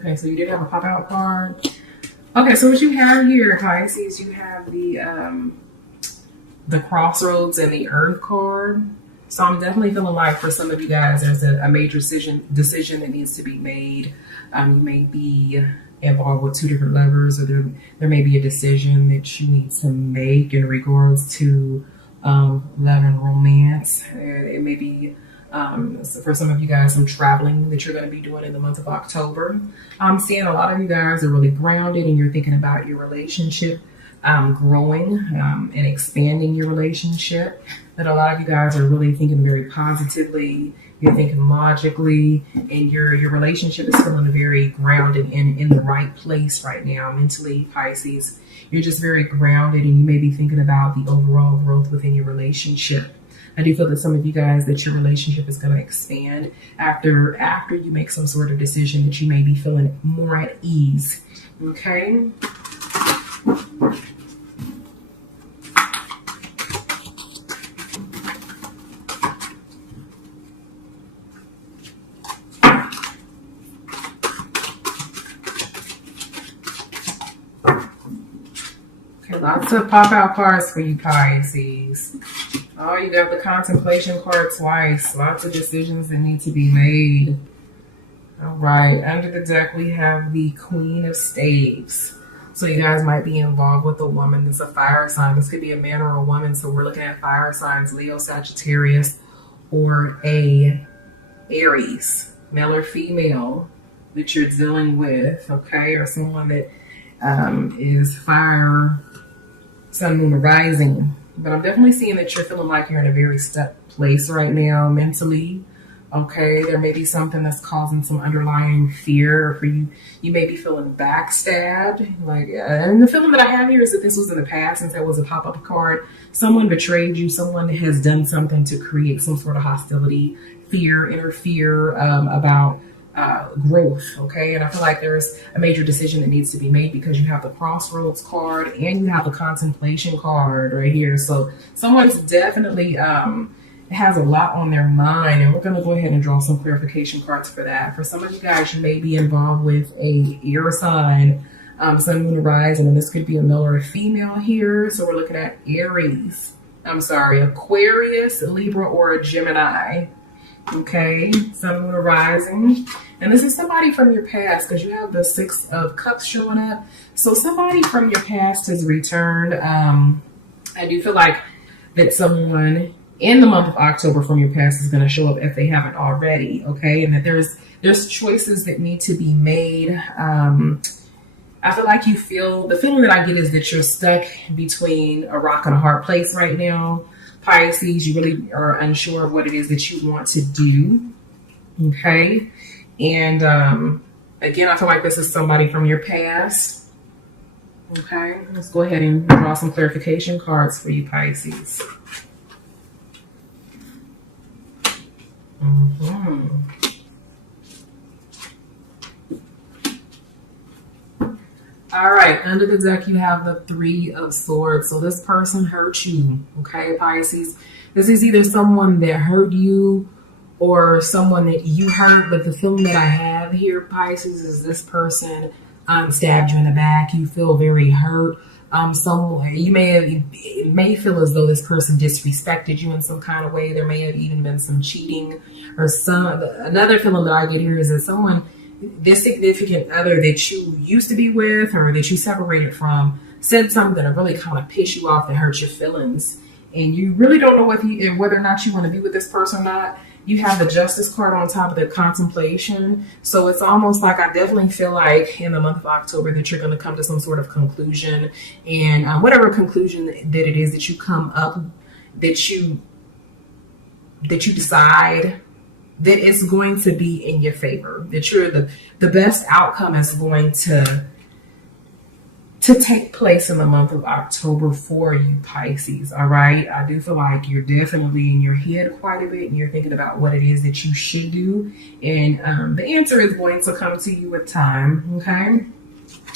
Okay, so you did have a pop out card. Okay, so what you have here, Pisces, you have the crossroads and the earth card. So I'm definitely feeling like for some of you guys, there's a major decision that needs to be made. You may be involved with two different lovers, or there may be a decision that you need to make in regards to love and romance. It may be so for some of you guys, some traveling that you're going to be doing in the month of October. I'm seeing a lot of you guys are really grounded and you're thinking about your relationship growing and expanding your relationship. That a lot of you guys are really thinking very positively. You're thinking logically, and your relationship is feeling very grounded and in the right place right now mentally, Pisces. You're just very grounded, and you may be thinking about the overall growth within your relationship. I do feel that some of you guys, that your relationship is going to expand after you make some sort of decision, that you may be feeling more at ease. Okay. Lots of pop-out cards for you, Pisces. Oh, you got the contemplation card twice. Lots of decisions that need to be made. All right. Under the deck, we have the Queen of Staves. So you guys might be involved with a woman that's a fire sign. This could be a man or a woman. So we're looking at fire signs, Leo, Sagittarius, or a Aries, male or female, that you're dealing with, okay? Or someone that is fire, sun, moon, or rising. But I'm definitely seeing that you're feeling like you're in a very stuck place right now mentally. Okay, there may be something that's causing some underlying fear for you. You may be feeling backstabbed. And the feeling that I have here is that this was in the past, since that was a pop-up card. Someone betrayed you. Someone has done something to create some sort of hostility, fear, inner fear about growth. Okay, and I feel like there's a major decision that needs to be made, because you have the crossroads card and you have the contemplation card right here. So someone's definitely has a lot on their mind, and we're going to go ahead and draw some clarification cards for that. For some of you guys, you may be involved with a air sign, sun, moon, rising, and this could be a male or a female here. So we're looking at Aquarius, Libra, or a Gemini. Okay, sun, moon, rising. And this is somebody from your past, because you have the Six of Cups showing up. So somebody from your past has returned. I do feel like that someone in the month of October from your past is going to show up if they haven't already. Okay, and that there's choices that need to be made. I feel like the feeling that I get is that you're stuck between a rock and a hard place right now. Pisces, you really are unsure of what it is that you want to do. Okay. And again, I feel like this is somebody from your past. Okay. Let's go ahead and draw some clarification cards for you, Pisces. All right, under the deck, you have the Three of Swords. So this person hurt you, okay, Pisces? This is either someone that hurt you or someone that you hurt, but the feeling that I have here, Pisces, is this person stabbed you in the back. You feel very hurt. You may feel as though this person disrespected you in some kind of way. There may have even been some cheating, or another feeling that I get here is that this significant other that you used to be with or that you separated from said something that really kind of pissed you off, that hurt your feelings, and you really don't know whether or not you want to be with this person or not. You have the Justice card on top of the contemplation. So it's almost like, I definitely feel like in the month of October that you're going to come to some sort of conclusion, and whatever conclusion that it is that you come up, that you decide that it's going to be in your favor, that you're the best outcome is going to take place in the month of October for you, Pisces. All right. I do feel like you're definitely in your head quite a bit, and you're thinking about what it is that you should do. And the answer is going to come to you with time. Okay.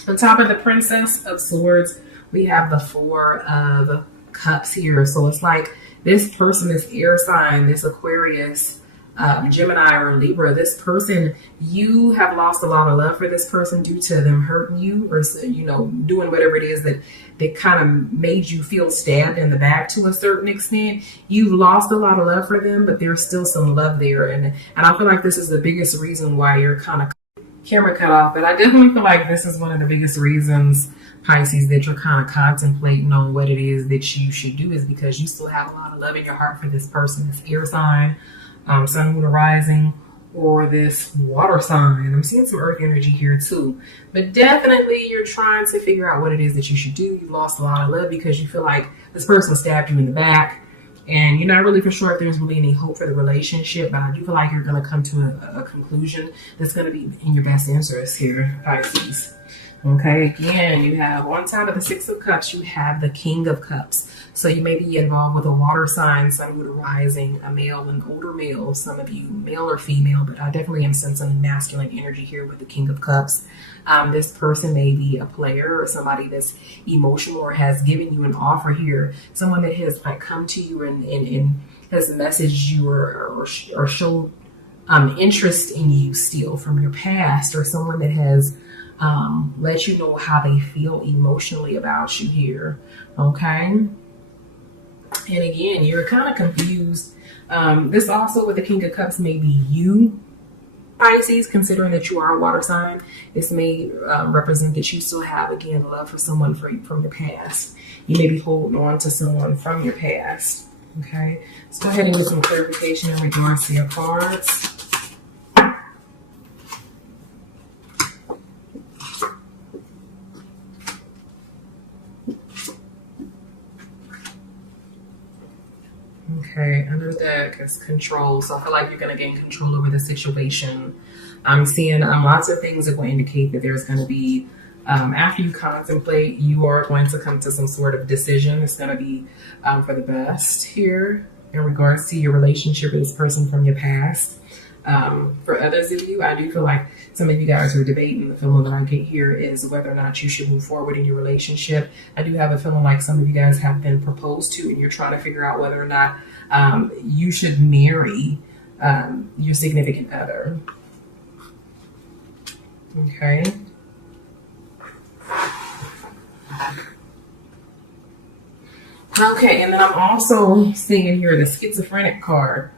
On top of the Princess of Swords, we have the Four of Cups here. So it's like this person is air sign, this Aquarius, Gemini or Libra, this person, you have lost a lot of love for this person due to them hurting you, or doing whatever it is that kind of made you feel stabbed in the back to a certain extent. You've lost a lot of love for them, but there's still some love there, and I feel like this is the biggest reason why you're kind of camera cut off. But I definitely feel like this is one of the biggest reasons, Pisces, that you're kind of contemplating on what it is that you should do, is because you still have a lot of love in your heart for this person, this air sign, sun, moon, or rising, or this water sign. I'm seeing some earth energy here too, but definitely you're trying to figure out what it is that you should do. You've lost a lot of love because you feel like this person stabbed you in the back, and you're not really for sure if there's really any hope for the relationship, but I do feel like you're going to come to a conclusion that's going to be in your best interest here, Pisces. Okay, again, you have on top of the Six of Cups, you have the King of Cups. So you may be involved with a water sign, sun, moon, rising, a male, an older male, some of you, male or female, but I definitely am sensing masculine energy here with the King of Cups. This person may be a player or somebody that's emotional or has given you an offer here. Someone that has come to you and has messaged you or showed interest in you still from your past, or someone that has let you know how they feel emotionally about you here. Okay. And again, you're kind of confused. This also with the King of Cups may be you, Pisces, considering that you are a water sign. This may represent that you still have, again, love for someone from your past. You may be holding on to someone from your past. Okay. Let's go ahead and get some clarification in regards to your cards. Okay, under that is control. So I feel like you're going to gain control over the situation. I'm seeing lots of things that will indicate that there's going to be, after you contemplate, you are going to come to some sort of decision. It's going to be for the best here in regards to your relationship with this person from your past. For others of you, I do feel like some of you guys are debating. The feeling that I get here is whether or not you should move forward in your relationship. I do have a feeling like some of you guys have been proposed to, and you're trying to figure out whether or not you should marry your significant other. Okay. Okay, and then I'm also seeing here the schizophrenic card.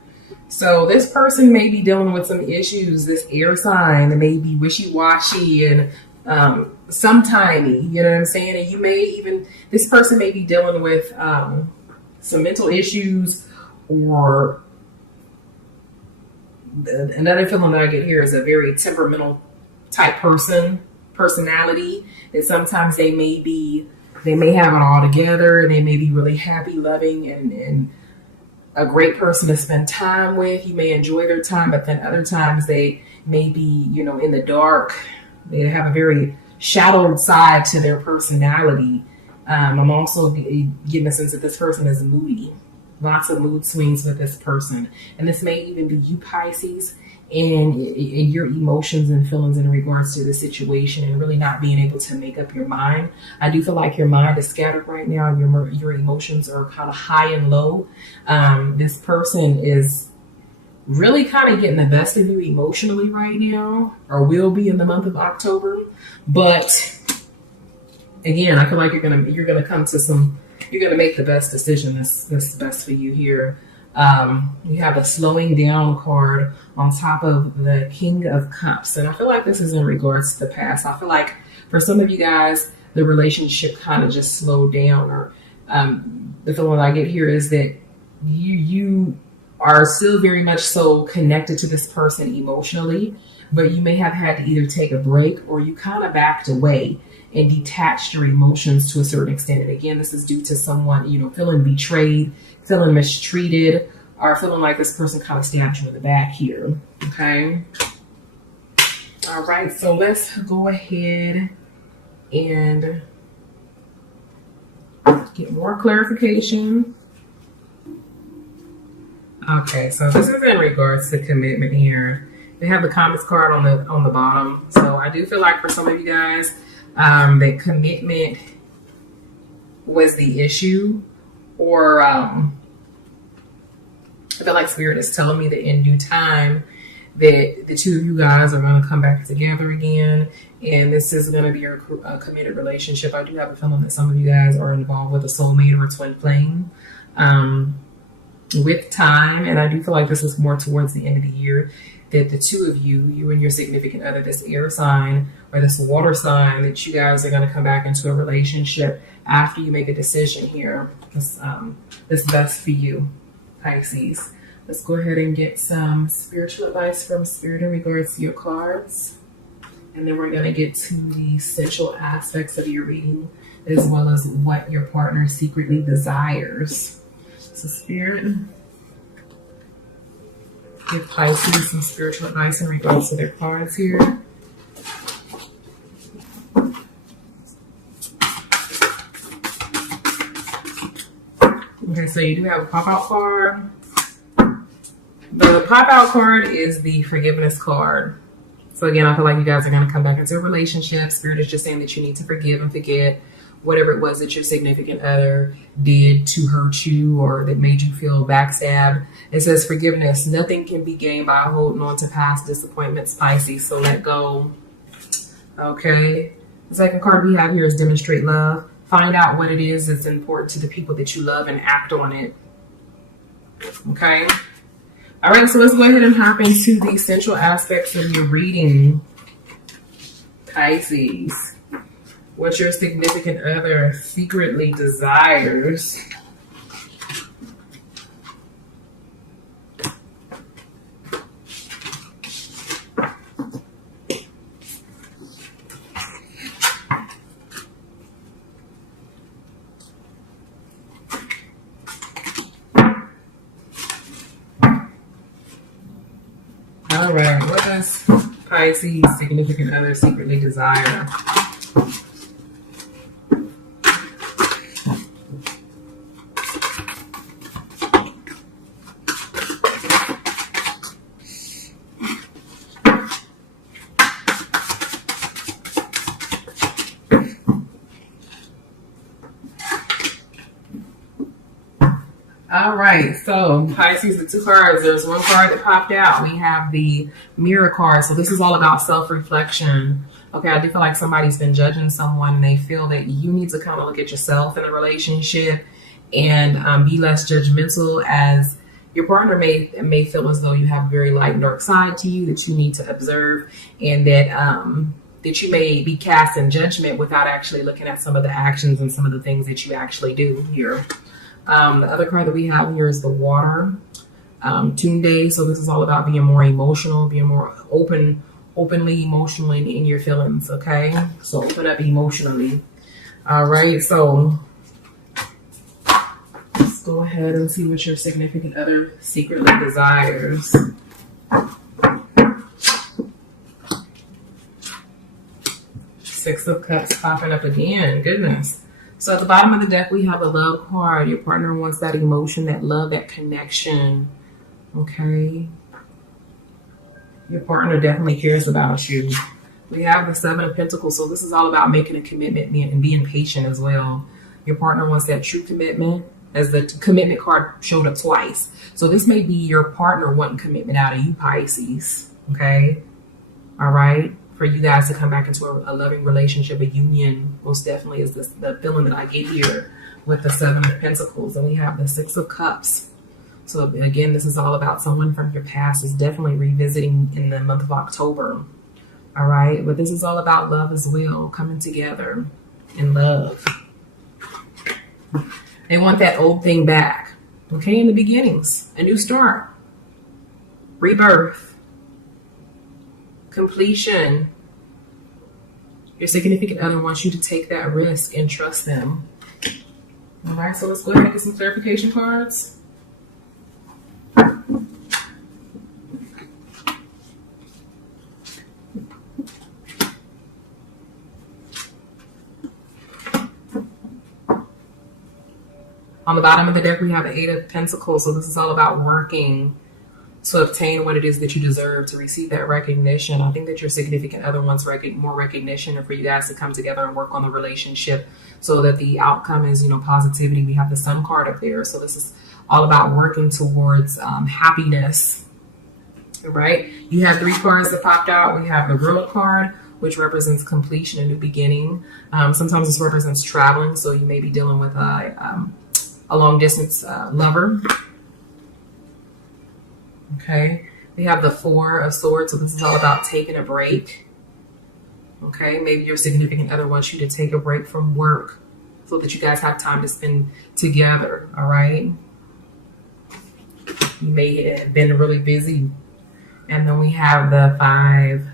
So this person may be dealing with some issues, this air sign, that may be wishy-washy and sometimey, you know what I'm saying? And you may even, this person may be dealing with some mental issues, or another feeling that I get here is a very temperamental type personality, that sometimes they may have it all together, and they may be really happy, loving, and a great person to spend time with. You may enjoy their time, but then other times they may be, in the dark. They have a very shadowed side to their personality. I'm also getting a sense that this person is moody. Lots of mood swings with this person. And this may even be you, Pisces, and your emotions and feelings in regards to the situation, and really not being able to make up your mind. I do feel like your mind is scattered right now, and your emotions are kind of high and low. This person is really kind of getting the best of you emotionally right now, or will be in the month of October. But again, I feel like you're gonna come to you're gonna make the best decision that's best for you here. You have a slowing down card on top of the King of Cups. And I feel like this is in regards to the past. I feel like for some of you guys, the relationship kind of just slowed down, or the feeling I get here is that you are still very much so connected to this person emotionally, but you may have had to either take a break, or you kind of backed away and detached your emotions to a certain extent. And again, this is due to someone, feeling betrayed, feeling mistreated, or feeling like this person kind of stabbed you in the back here. Okay. All right. So let's go ahead and get more clarification. Okay. So this is in regards to commitment here. They have the comments card on the bottom. So I do feel like for some of you guys, that commitment was the issue, or I feel like Spirit is telling me that in due time that the two of you guys are going to come back together again, and this is going to be a committed relationship. I do have a feeling that some of you guys are involved with a soulmate or a twin flame with time, and I do feel like this is more towards the end of the year, that the two of you, you and your significant other, this air sign or this water sign, that you guys are going to come back into a relationship after you make a decision here. That's best for you, Pisces. Let's go ahead and get some spiritual advice from Spirit in regards to your cards. And then we're going to get to the essential aspects of your reading, as well as what your partner secretly desires. So Spirit, give Pisces some spiritual advice in regards to their cards here. Okay, so you do have a pop-out card. The pop-out card is the forgiveness card. So again, I feel like you guys are going to come back into a relationship. Spirit is just saying that you need to forgive and forget whatever it was that your significant other did to hurt you or that made you feel backstabbed. It says forgiveness. Nothing can be gained by holding on to past disappointments, Pisces. So let go. Okay. The second card we have here is demonstrate love. Find out what it is that's important to the people that you love and act on it. Okay. All right, so let's go ahead and hop into the essential aspects of your reading, Pisces. What your significant other secretly desires. All right, what does Pisces significant other secretly desire? All right, so Pisces, the two cards, there's one card that popped out. We have the mirror card. So this is all about self-reflection. Okay, I do feel like somebody's been judging someone and they feel that you need to kind of look at yourself in a relationship and be less judgmental, as your partner may feel as though you have a very light and dark side to you that you need to observe, and that that you may be cast in judgment without actually looking at some of the actions and some of the things that you actually do here. The other card that we have here is the water, Tunde. So this is all about being more emotional, being more openly emotional in your feelings. Okay, so open up emotionally. All right, so let's go ahead and see what your significant other secretly desires. Six of Cups popping up again. Goodness. So at the bottom of the deck, we have a love card. Your partner wants that emotion, that love, that connection. Okay. Your partner definitely cares about you. We have the Seven of Pentacles. So this is all about making a commitment and being patient as well. Your partner wants that true commitment, as the commitment card showed up twice. So this may be your partner wanting commitment out of you, Pisces. Okay. All right. For you guys to come back into a loving relationship, a union, most definitely is the feeling that I get here with the Seven of Pentacles. And we have the Six of Cups. So again, this is all about someone from your past is definitely revisiting in the month of October. All right. But this is all about love as well, coming together in love. They want that old thing back. Okay. In the beginnings, a new start, rebirth, completion. Your significant other wants you to take that risk and trust them. All right, so let's go ahead and get some clarification cards. On the bottom of the deck, we have the Eight of Pentacles. So this is all about working to obtain what it is that you deserve, to receive that recognition. I think that your significant other wants more recognition, and for you guys to come together and work on the relationship so that the outcome is, positivity. We have the Sun card up there. So this is all about working towards happiness. Right? You have 3 cards that popped out. We have the World card, which represents completion, a new beginning. Sometimes this represents traveling, so you may be dealing with a long distance lover. Okay, we have the 4 of Swords, so this is all about taking a break. Okay, maybe your significant other wants you to take a break from work so that you guys have time to spend together. All right, you may have been really busy. And then we have the 5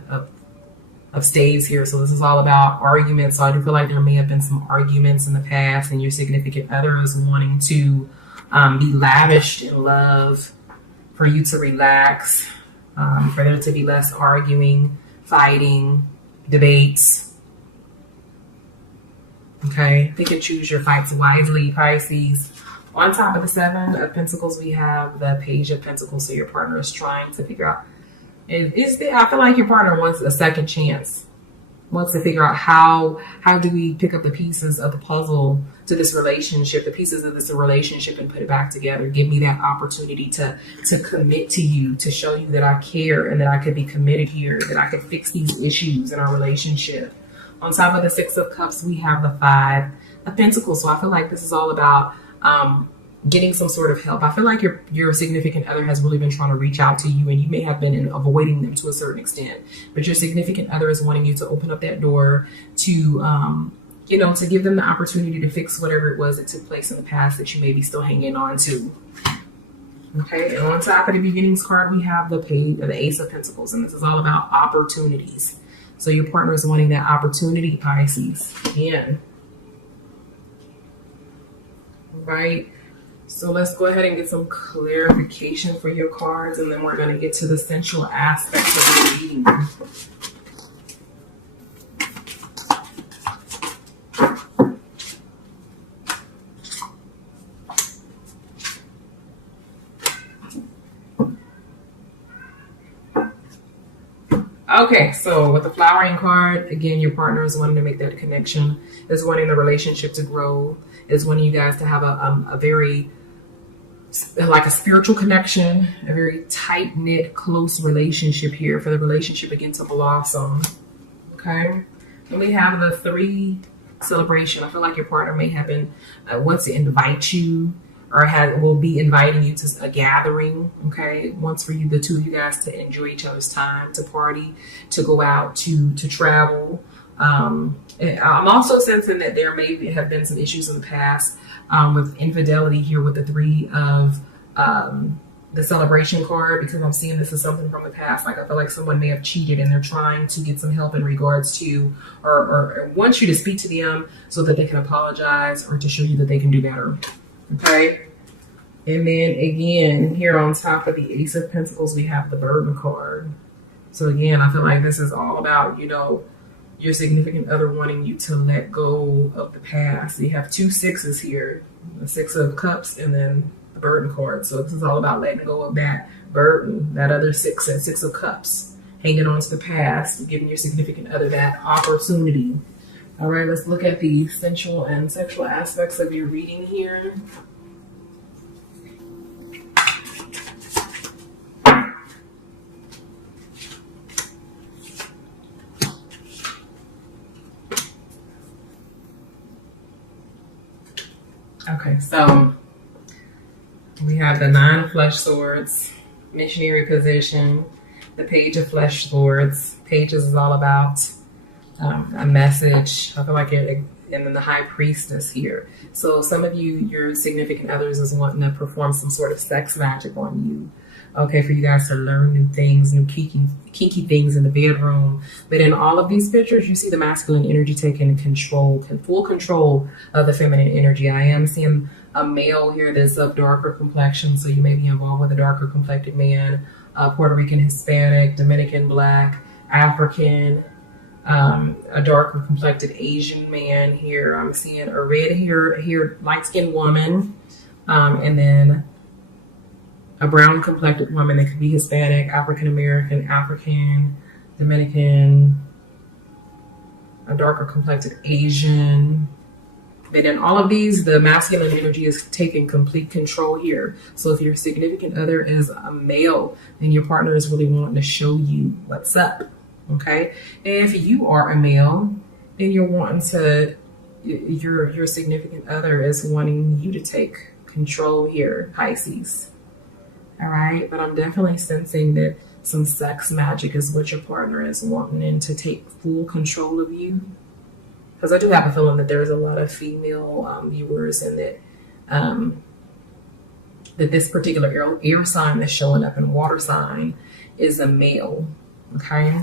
of staves here. So this is all about arguments. So I do feel like there may have been some arguments in the past, and your significant other is wanting to be lavished in love, for you to relax, for there to be less arguing, fighting, debates. Okay, pick and choose your fights wisely, Pisces. On top of the 7 of Pentacles, we have the Page of Pentacles. So your partner is trying to figure out, I feel like your partner wants a second chance, wants to figure out how do we pick up the pieces of the puzzle to this relationship, the pieces of this relationship, and put it back together. Give me that opportunity to commit to you, to show you that I care and that I could be committed here, that I could fix these issues in our relationship. On top of the 6 of Cups, we have the 5 of Pentacles. So I feel like this is all about getting some sort of help. I feel like your significant other has really been trying to reach out to you, and you may have been avoiding them to a certain extent, but your significant other is wanting you to open up that door to, to give them the opportunity to fix whatever it was that took place in the past that you may be still hanging on to. Okay, and on top of the beginnings card, we have the Ace of Pentacles, and this is all about opportunities. So your partner is wanting that opportunity, Pisces. Again. Right? So let's go ahead and get some clarification for your cards, and then we're going to get to the sensual aspects of the reading. Okay, so with the flowering card, again, your partner is wanting to make that connection, is wanting the relationship to grow, is wanting you guys to have a very, like a spiritual connection, a very tight-knit, close relationship here, for the relationship again to blossom. Okay, and we have the 3 celebration. I feel like your partner may have been wants to invite you, or will be inviting you to a gathering. Okay, wants for you, the 2 of you guys, to enjoy each other's time, to party, to go out, to travel. I'm also sensing that there may have been some issues in the past with infidelity here with the 3 of the celebration card, because I'm seeing this as something from the past. Like I feel like someone may have cheated, and they're trying to get some help in regards to, or want you to speak to them so that they can apologize, or to show you that they can do better. Okay. And then again, here on top of the Ace of Pentacles, we have the Burden card. So again, I feel like this is all about, your significant other wanting you to let go of the past. You have 2 6s here, the 6 of Cups, and then the Burden card. So this is all about letting go of that burden, that other 6 and 6 of Cups, hanging on to the past, giving your significant other that opportunity. All right, let's look at the sensual and sexual aspects of your reading here. Okay, so we have the 9 of Flesh Swords, missionary position, the Page of Flesh Swords. Pages is all about a message. I feel like and then the High Priestess here. So some of you, your significant others is wanting to perform some sort of sex magic on you. Okay, for you guys to learn new things, new kinky things in the bedroom. But in all of these pictures, you see the masculine energy taking full control of the feminine energy. I am seeing a male here that's of darker complexion, so you may be involved with a darker complected man, Puerto Rican, Hispanic, Dominican, Black, African, a darker complected Asian man here. I'm seeing a red hair light-skinned woman, and then a brown complected woman that could be Hispanic, African American, African, Dominican, a darker complected Asian, But in all of these, the masculine energy is taking complete control here. So if your significant other is a male, then your partner is really wanting to show you what's up. Okay. If you are a male, then you're wanting to, your significant other is wanting you to take control here, Pisces. All right. But I'm definitely sensing that some sex magic is what your partner is wanting to take full control of you. Because I do have a feeling that there's a lot of female viewers, and that that this particular air sign that's showing up in water sign is a male. Okay.